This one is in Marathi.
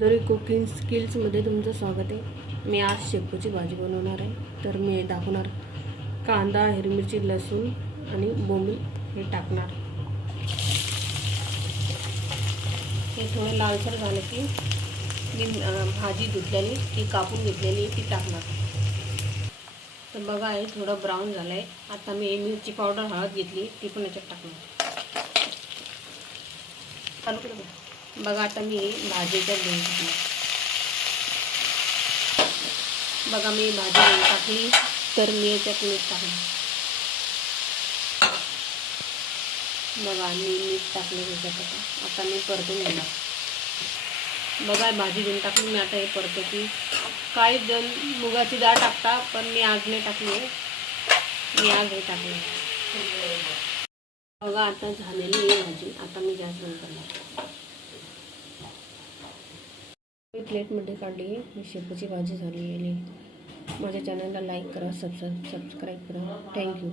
तरी कुकिंग स्किल्समध्ये तुमचं स्वागत आहे। मी आज शेपूची भाजी बनवणार आहे। तर मी दाखवणार कांदा, हिरवी मिरची, लसूण आणि बोंबील हे टाकणार। हे थोडे लालसर झाले की मी भाजी धुतलेली ती कापून घेतलेली ती टाकणार। तर बघा हे थोडं ब्राऊन झालं आहे। आता मी मिरची पावडर, हळद घेतली ती पण याच्यात टाकणार। बघा आता मी भाजीच्या घेऊन टाकणार। बघा मी भाजी घेऊन टाकली तर मी याच्यात मीठ टाकणार। बघा मी मीठ टाकले त्याच्यात। आता मी परतून घेणार। बघा भाजी घेऊन टाकली मी। आता हे परतते। काही जण मुगाची डाळ टाकता पण मी आज नाही टाकली, मी आज हे टाकले। बघा आता झालेली आहे भाजी। आता मी गॅस बंद करणार। मी प्लेटमध्ये काढली आहे। शेपूची भाजी झाली आहे। माझ्या चॅनलला लाईक करा, सबस्क्राईब करा। थँक्यू।